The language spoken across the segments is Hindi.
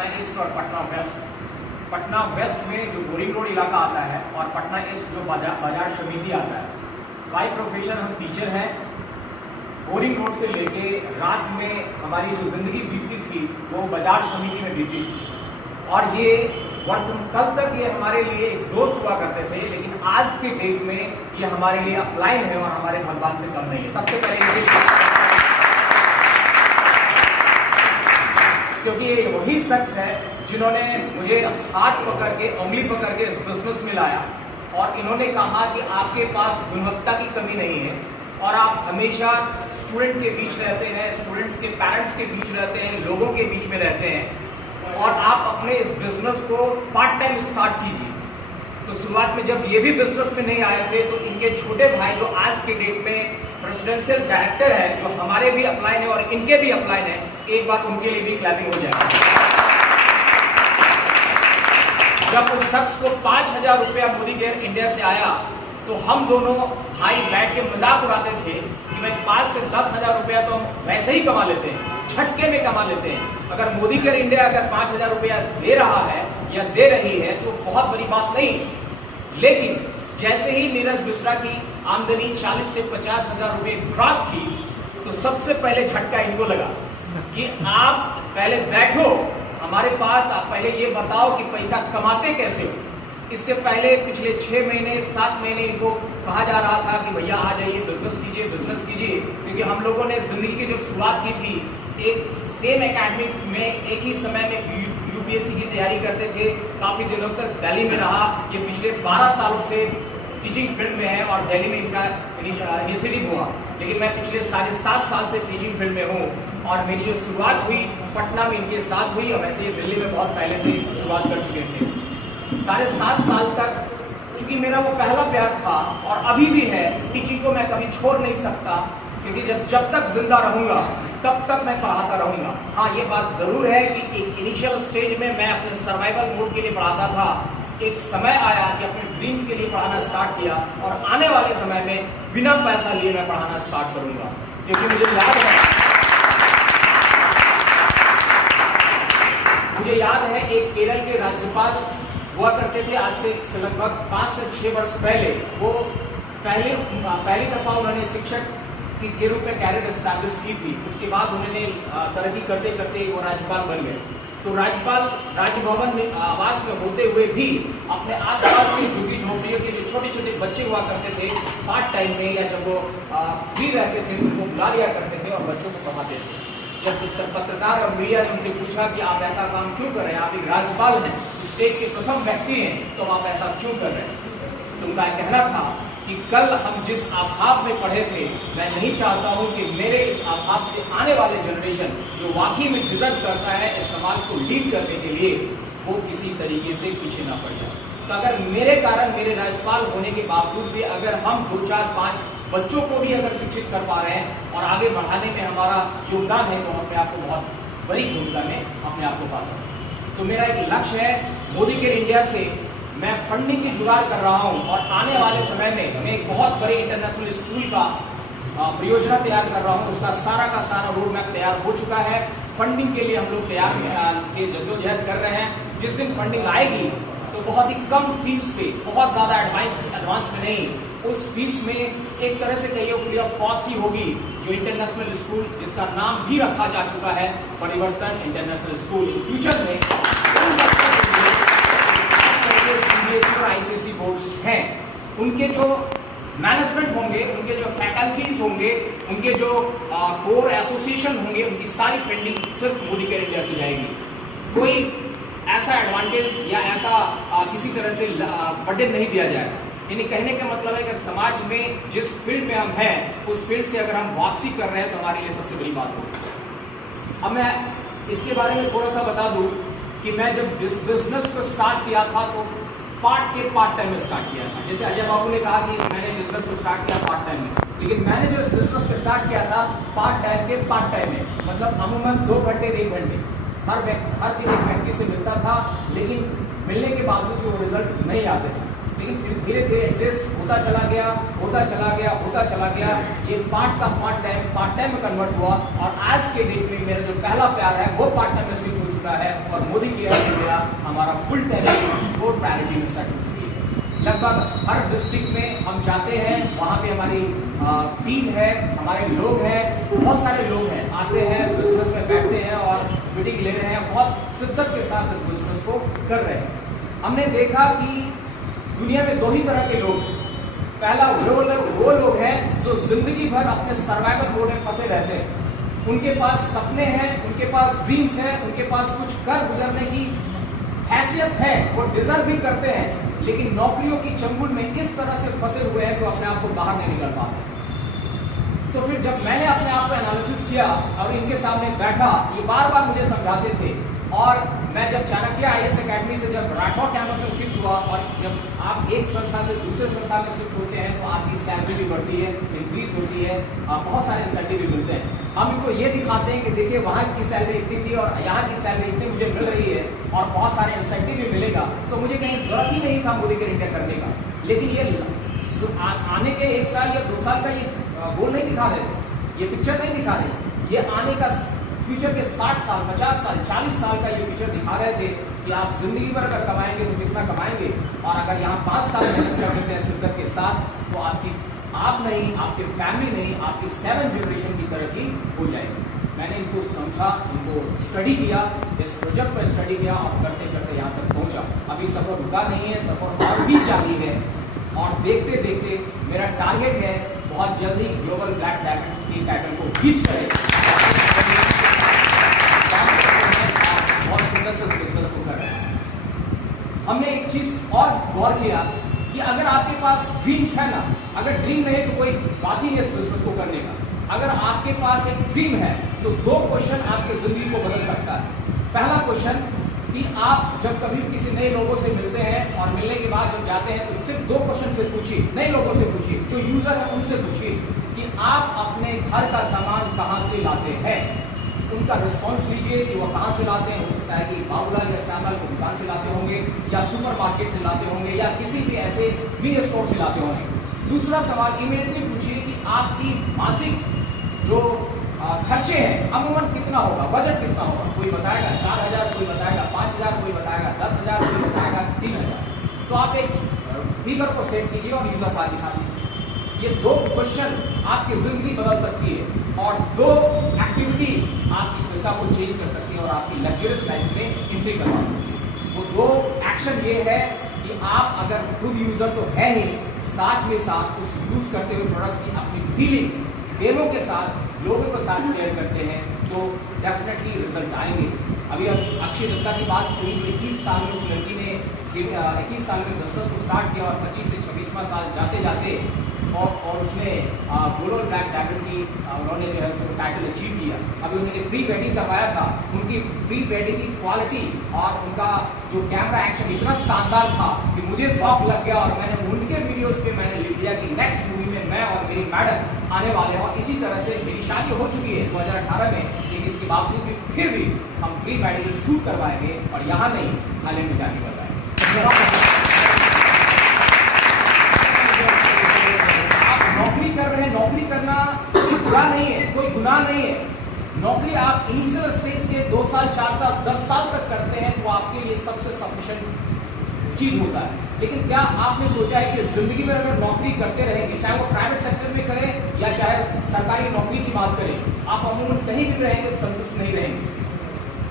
पटना ईस्ट और पटना वेस्ट। पटना वेस्ट में जो बोरिंग रोड इलाका आता है और पटना ईस्ट जो बाजार समिति आता है। बाई प्रोफेशन हम टीचर हैं। बोरिंग रोड से लेके रात में हमारी जो ज़िंदगी बीतती थी वो बाजार समिति में बीतती थी, और ये कल तक ये हमारे लिए एक दोस्त हुआ करते थे, लेकिन आज के डेट में ये हमारे लिए अपलाइन है और हमारे भगवान से कम नहीं है। सबसे पहले क्योंकि ये वही शख्स है जिन्होंने मुझे हाथ पकड़ के, उंगली पकड़ के इस बिजनेस में लाया, और इन्होंने कहा कि आपके पास गुणवत्ता की कमी नहीं है और आप हमेशा स्टूडेंट के बीच रहते हैं, स्टूडेंट्स के पेरेंट्स के बीच रहते हैं, लोगों के बीच में रहते हैं, और आप अपने इस बिजनेस को पार्ट टाइम स्टार्ट कीजिए। तो शुरुआत में जब ये भी बिजनेस में नहीं आए थे तो इनके छोटे भाई जो आज के डेट में प्रेसिडेंशियल डायरेक्टर है, जो हमारे भी अप्लाइन है और इनके भी अप्लाइन है, एक बार उनके लिए भी क्लैपिंग हो जाएगा। जब उस शख्स को 5,000 रुपया मोदी केयर इंडिया से आया तो हम दोनों भाई बैठ के मजाक उड़ाते थे कि भाई 5 से 10,000 रुपया तो हम वैसे ही कमा लेते हैं, झटके में कमा लेते हैं। अगर मोदी केयर इंडिया अगर 5,000 रुपया दे रहा है या दे रही है तो बहुत बड़ी बात नहीं। लेकिन जैसे ही नीरज मिश्रा की आमदनी 40 से 50,000 रुपये क्रॉस की तो सबसे पहले झटका इनको लगा कि आप पहले बैठो हमारे पास, आप पहले ये बताओ कि पैसा कमाते कैसे हो। इससे पहले पिछले 6 महीने 7 महीने इनको कहा जा रहा था कि भैया आ जाइए, बिजनेस कीजिए, क्योंकि हम लोगों ने जिंदगी की जब शुरुआत की थी एक सेम एकेडमिक में एक ही समय में यूपीएससी की तैयारी करते थे। काफ़ी दिनों तक दिल्ली में रहा, ये पिछले 12 सालों से टीचिंग फील्ड में है और दिल्ली में इनका इनिशिएटिव हुआ, लेकिन मैं पिछले 7.5 साल से टीचिंग फील्ड में हूँ और मेरी जो शुरुआत हुई पटना में इनके साथ हुई, और वैसे ये दिल्ली में बहुत पहले से शुरुआत कर चुके थे। 7.5 साल तक चूंकि मेरा वो पहला प्यार था और अभी भी है, टीचिंग को मैं कभी छोड़ नहीं सकता, क्योंकि जब तक जिंदा रहूंगा तब तक मैं पढ़ाता रहूंगा। हाँ, ये बात जरूर है कि एक इनिशियल स्टेज में मैं अपने सर्वाइवल मोड के लिए पढ़ाता था। एक समय आया कि अपने ड्रीम्स के लिए पढ़ाना स्टार्ट किया, और आने वाले समय में बिना पैसा लिए मैं पढ़ाना स्टार्ट करूंगा, क्योंकि मुझे याद है एक केरल के राज्यपाल हुआ करते थे आज से लगभग 5 से 6 वर्ष पहले। वो पहली दफा उन्होंने शिक्षक के रूप में कैरियर एस्टैब्लिश की थी। उसके बाद उन्होंने तरक्की करते करते वो राज्यपाल बन गए। तो राज्यपाल राजभवन में आवास में होते हुए भी अपने आसपास की झुग्गी झोपड़ियों के जो छोटे छोटे बच्चे हुआ करते थे, पार्ट टाइम में या जब वो फ्री रहते थे उनको बुला लिया करते थे और बच्चों को पढ़ाते थे। जब पत्रकार और मीडिया ने उनसे पूछा कि आप ऐसा काम क्यों कर रहे हैं, आप एक राज्यपाल हैं, स्टेट के प्रथम व्यक्ति हैं, तो आप ऐसा क्यों कर रहे हैं, तो उनका कहना था कि कल हम जिस अभाव में पढ़े थे, मैं नहीं चाहता हूं कि मेरे इस अभाव से आने वाले जनरेशन जो वाकई में डिजर्व करता है इस समाज को लीड करने के लिए, वो किसी तरीके से पीछे ना पड़ जाए। तो अगर मेरे कारण, मेरे राज्यपाल होने के बावजूद भी अगर हम 2, 4, 5 बच्चों को भी अगर शिक्षित कर पा रहे हैं और आगे बढ़ाने में हमारा योगदान है, तो अपने आप को बहुत बड़ी भूमिका में अपने आप को पाता हूँ। तो मेरा एक लक्ष्य है, मोदी केयर इंडिया से मैं फंडिंग की जुगाड़ कर रहा हूं, और आने वाले समय में मैं एक बहुत बड़े इंटरनेशनल स्कूल का परियोजना तैयार कर रहा हूं। उसका सारा रोड मैप तैयार हो चुका है। फंडिंग के लिए हम लोग जद्दोजहद कर रहे हैं। जिस दिन फंडिंग आएगी तो बहुत ही कम फीस पे, बहुत ज़्यादा एडवांस में नहीं, उस फीस में एक तरह से कहिए फ्री ऑफ कॉस्ट ही होगी, जो इंटरनेशनल स्कूल जिसका नाम भी रखा जा चुका है परिवर्तन इंटरनेशनल स्कूल। फ्यूचर में सीबीएसई और आईसीएसई बोर्ड्स हैं, उनके जो मैनेजमेंट होंगे, उनके जो फैकल्टीज होंगे, उनके जो कोर एसोसिएशन होंगे, उनकी सारी फंडिंग सिर्फ मोदी केयर इंडिया से जाएगी। कोई ऐसा एडवांटेज या ऐसा किसी तरह से बर्डन नहीं दिया जाएगा। यानी कहने का मतलब है कि समाज में जिस फील्ड में हम हैं उस फील्ड से अगर हम वापसी कर रहे हैं तो हमारे लिए सबसे बड़ी बात होगी। अब मैं इसके बारे में थोड़ा सा बता दूं कि मैं जब इस बिजनेस को स्टार्ट किया था तो पार्ट टाइम में स्टार्ट किया था। जैसे अजय बाबू ने कहा कि मैंने बिजनेस को स्टार्ट किया पार्ट टाइम में, लेकिन मैंने जो इस बिजनेस को स्टार्ट किया था पार्ट टाइम में, मतलब अमूमन 2 घंटे 1 घंटे हर दिन एक व्यक्ति से मिलता था, लेकिन मिलने के बावजूद भी वो रिजल्ट नहीं आते थे। लेकिन फिर धीरे धीरे इंटरेस्ट होता चला गया, होता चला गया, होता चला गया। ये पार्ट टाइम में कन्वर्ट हुआ और आज के डेट में मेरा जो पहला प्यार है वो पार्ट टाइम में शिफ्ट हो चुका है और मोदी केयर में मेरा हमारा फुल टाइम वो प्रायोरिटी में सेट हो चुकी है। लगभग हर डिस्ट्रिक्ट में हम जाते हैं, वहाँ पे हमारी टीम है, हमारे लोग हैं, बहुत सारे लोग हैं, आते हैं, बिजनेस में बैठते हैं और मीटिंग ले रहे हैं, बहुत शिद्दत के साथ इस बिजनेस को कर रहे हैं। हमने देखा कि दुनिया में दो ही तरह के लोग, पहला वो लोग हैं जो जिंदगी भर अपने सर्वाइवल मोड में फंसे रहते हैं। उनके पास सपने हैं, उनके पास ड्रीम्स हैं, उनके पास कुछ कर गुजरने की हैसियत है, वो डिजर्व भी करते हैं, लेकिन नौकरियों की चंगुल में इस तरह से फंसे हुए हैं तो अपने आप को बाहर नहीं निकल पाते। तो फिर जब मैंने अपने आप को एनालिसिस किया और इनके सामने बैठा, ये बार बार मुझे समझाते थे और मैं जब चाणक्य IAS अकेडमी से जब राठौर कैंपस में शिफ्ट हुआ और जब आप एक संस्था से दूसरे संस्था में शिफ्ट होते हैं तो आपकी सैलरी भी बढ़ती है, इंक्रीज होती है, बहुत सारे इंसेंटिव भी मिलते हैं। हम इनको ये दिखाते हैं कि देखिए वहाँ की सैलरी इतनी थी और यहाँ की सैलरी इतनी मुझे मिल रही है और बहुत सारे इंसेंटिव भी मिलेगा, तो मुझे कहीं जरूरत ही नहीं था मोदी के रिटर्न करने का। लेकिन ये आने के 1 साल या 2 साल का ये गोल नहीं दिखा रहे थे, ये पिक्चर नहीं दिखा रहे थे, ये आने का फ्यूचर के 60 साल, 50 साल, 40 साल का ये फ्यूचर दिखा रहे थे कि आप जिंदगी भर अगर कमाएंगे तो कितना कमाएंगे और अगर यहाँ 5 साल मेहनत कर देते हैं शिद्दत के साथ तो आप नहीं, आपके फैमिली नहीं, आपकी 7 जनरेशन की तरक्की हो जाएगी। मैंने इनको समझा, इनको स्टडी किया, इस प्रोजेक्ट पर स्टडी किया और करते करते यहाँ तक पहुँचा। अभी सफर रुका नहीं है, सफर और भी जारी है और देखते देखते मेरा टारगेट है बहुत जल्दी ग्लोबल ब्लैक डायमंड की टाइटल को रीच करें। बहुत सुंदर से बिजनेस को कर रहे हैं। हमने एक चीज और गौर किया कि अगर आपके पास ड्रीम्स है ना, अगर ड्रीम नहीं है तो कोई बात ही नहीं इस बिजनेस को करने का। अगर आपके पास एक ड्रीम है तो 2 क्वेश्चन आपकी जिंदगी को बदल सकता है। पहला क्वेश्चन कि आप जब कभी किसी नए लोगों से मिलते हैं और मिलने के बाद जब जाते हैं तो सिर्फ 2 क्वेश्चन से पूछिए, नए लोगों से पूछिए, जो यूजर है उनसे पूछिए कि आप अपने घर का सामान कहां से लाते हैं। उनका रिस्पॉन्स लीजिए कि वो कहां से लाते हैं। हो सकता है कि बाबूलाल या श्यामलाल की दुकान से लाते होंगे या सुपरमार्केट से लाते होंगे या किसी भी ऐसे मिनी स्टोर से लाते होंगे। दूसरा सवाल इमीडिएटली पूछिए कि आपकी मासिक जो खर्चे हैं अमूमन कितना होगा, बजट कितना होगा। कोई बताएगा 4000, कोई बताएगा 5000, कोई बताएगा 10,000, कोई बताएगा 3000। तो आप एक फिगर को सेट कीजिए और यूजर पार दिखा दीजिए। ये 2 क्वेश्चन आपकी जिंदगी बदल सकती है और 2 एक्टिविटीज आपकी दिशा को चेंज कर सकती है और आपकी लग्जरियस लाइफ में एंट्री करवा सकती है। वो 2 एक्शन ये है कि आप अगर खुद यूजर तो है ही, साथ में साथ उस यूज करते हुए प्रोडक्ट्स की अपनी फीलिंग्स डेमो के साथ लोगों के साथ शेयर करते हैं तो डेफिनेटली रिजल्ट आएंगे। अभी अब अक्षय दत्ता की बात हुई, 21 साल में उस लड़की ने 21 साल में बिजनेस को स्टार्ट किया और 25 से 26वां साल जाते जाते और उसने ग्लोबल ब्लैक डायमंड की उन्होंने जो है उसको टाइटल अचीव किया। अभी उन्होंने प्री वेडिंग करवाया था, उनकी प्री वेडिंग की क्वालिटी और उनका जो कैमरा एक्शन इतना शानदार था कि मुझे शौक लग गया और मैंने उनके वीडियोस पे मैंने लिख दिया कि नेक्स्ट मूवी में मैं और मेरी मैडम आने वाले हैं। और इसी तरह से मेरी शादी हो चुकी है 2018 में, लेकिन इसके बावजूद भी फिर भी हम प्री वेडिंग शूट करवाएंगे और यहाँ नहीं थाईलैंड में जाके करवाएंगे। नौकरी कर रहे हैं, नौकरी करना कोई बुरा नहीं है, कोई गुनाह नहीं है। नौकरी आप इनिशियल स्टेज के 2 साल, 4 साल, 10 साल तक करते हैं तो आपके लिए सबसे सफिशिएंट चीज होता है। लेकिन क्या आपने सोचा है कि जिंदगी में अगर नौकरी करते रहेंगे, चाहे वो प्राइवेट सेक्टर में करें या चाहे सरकारी नौकरी की बात करें, आप अमूमन कहीं भी रहेंगे तो संतुष्ट नहीं रहेंगे।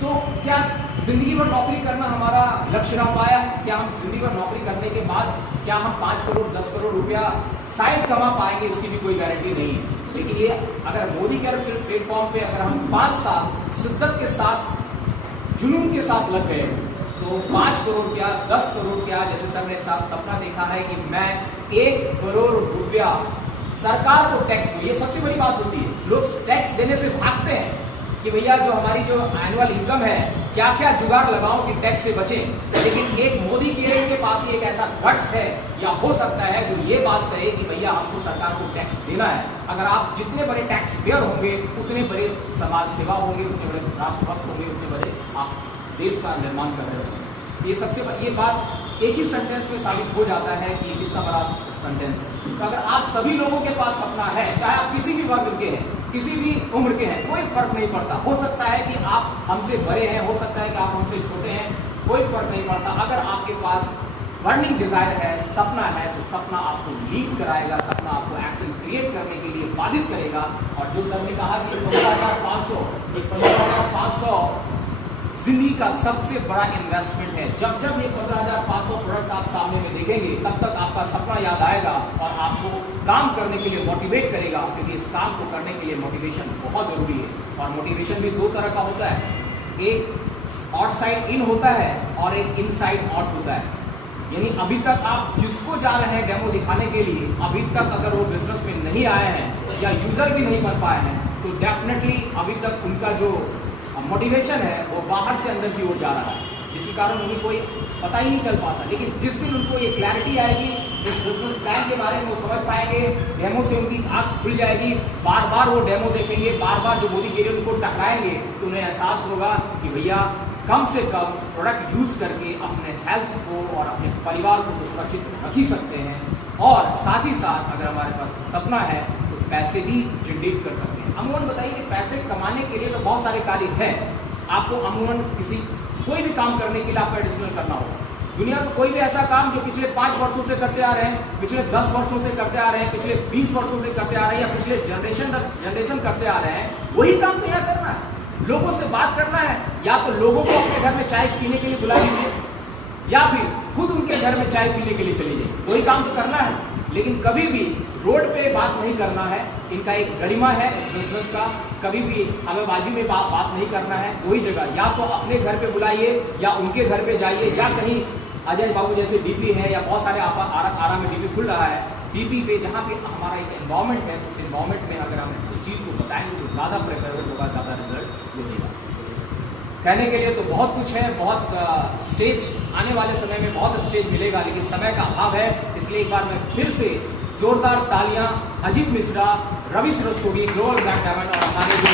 तो क्या जिंदगी भर नौकरी करना हमारा लक्ष्य रह पाया? क्या हम जिंदगी भर नौकरी करने के बाद क्या हम 5 करोड़ 10 करोड़ रुपया शायद कमा पाएंगे? इसकी भी कोई गारंटी नहीं है। लेकिन ये अगर मोदी केयर प्लेटफॉर्म पे अगर हम 5 साल शिद्दत के साथ जुनून के साथ लग गए तो 5 करोड़ क्या 10 करोड़ क्या, जैसे सर ने सपना देखा है कि मैं 1 करोड़ रुपया सरकार को टैक्स दूं। ये सबसे बड़ी बात होती है, लोग टैक्स देने से भागते हैं कि भैया जो हमारी जो एनुअल इनकम है क्या क्या जुगाड़ लगाओ कि टैक्स से बचें। लेकिन एक मोदी केयर के पास एक ऐसा गट्स है या हो सकता है जो ये बात कहे कि भैया हमको सरकार को टैक्स देना है। अगर आप जितने बड़े टैक्स पेयर होंगे उतने बड़े समाज सेवा होंगे, उतने बड़े राष्ट्रभक्त होंगे, उतने बड़े आप देश का निर्माण कर रहे होंगे। ये सबसे ये बात एक ही सेंटेंस में साबित हो जाता है कि ये कितना बड़ा सेंटेंस है। तो अगर आप सभी लोगों के पास सपना है, चाहे आप किसी भी वर्ग के हैं, किसी भी उम्र के हैं, कोई फर्क नहीं पड़ता। हो सकता है कि आप हमसे बड़े हैं, हो सकता है कि आप हमसे छोटे हैं, कोई फर्क नहीं पड़ता। अगर आपके पास बर्निंग डिजायर है, सपना है, तो सपना आपको लीड कराएगा, सपना आपको एक्शन क्रिएट करने के लिए बाधित करेगा। और जो सर ने कहा कि 15,500 जिंदगी का सबसे बड़ा इन्वेस्टमेंट है। जब जब ये 15,500 प्रोडक्ट्स आप सामने में देखेंगे, तब तक आपका सपना याद आएगा और आपको काम करने के लिए मोटिवेट करेगा, क्योंकि इस काम को करने के लिए मोटिवेशन बहुत जरूरी है। और मोटिवेशन भी दो तरह का होता है, एक आउटसाइड इन होता है और एक इनसाइड आउट होता है। यानी अभी तक आप जिसको जा रहे हैं डेमो दिखाने के लिए, अभी तक अगर वो बिजनेस में नहीं आए हैं या यूजर भी नहीं बन पाए हैं, तो डेफिनेटली अभी तक उनका जो मोटिवेशन है वो बाहर से अंदर की ओर जा रहा है, जिसके कारण उन्हें कोई पता ही नहीं चल पाता। लेकिन जिस दिन उनको ये क्लैरिटी आएगी इस बिजनेस प्लान के बारे में, वो समझ पाएंगे, डेमो से उनकी आँख खुल जाएगी, बार बार वो डेमो देखेंगे, बार बार जो मोदी कह रहे उनको टकराएंगे, तो उन्हें एहसास होगा कि भैया कम से कम प्रोडक्ट यूज करके अपने हेल्थ को और अपने परिवार को तो सुरक्षित रख ही सकते हैं, और साथ ही साथ अगर हमारे पास सपना है तो पैसे भी जनरेट कर सकते हैं। अमूमन बताइए कि पैसे कमाने के लिए तो बहुत सारे कार्य हैं। आपको अमूमन कोई भी काम करने के लिए आपको एडिशनल करना होगा। दुनिया में कोई भी ऐसा काम जो पिछले 5 वर्षों से करते आ रहे हैं, पिछले 10 वर्षों से करते आ रहे हैं, पिछले 20 वर्षों से करते आ रहे हैं, या पिछले जनरेशन करते आ रहे हैं, वही काम तो यहाँ करना है। लोगों से बात करना है, या तो लोगों को अपने घर में चाय पीने के लिए बुला लीजिए, या फिर खुद उनके घर में चाय पीने के लिए चली जाइए, वही काम तो करना है। लेकिन कभी भी रोड पे बात नहीं करना है। इनका एक गरिमा है इस बिजनेस का, कभी भी हमेबाजी में बात नहीं करना है। वही जगह या तो अपने घर पे बुलाइए, या उनके घर पे जाइए, या कहीं अजय बाबू जैसे डीपी है, या बहुत सारे आरा में डीपी खुल रहा है, डीपी पे जहाँ पे हमारा एक एनवायरमेंट है, उस एनवायरमेंट में अगर हम उस चीज़ को बताएंगे तो ज़्यादा प्रेफरेबल होगा, ज़्यादा रिजल्ट मिलेगा। कहने के लिए तो बहुत कुछ है, बहुत स्टेज आने वाले समय में बहुत स्टेज मिलेगा, लेकिन समय का अभाव है। इसलिए एक बार मैं फिर से जोरदार तालियां Ajit Mishra, Ravi Saraswati, global brand diamond और हमारे जो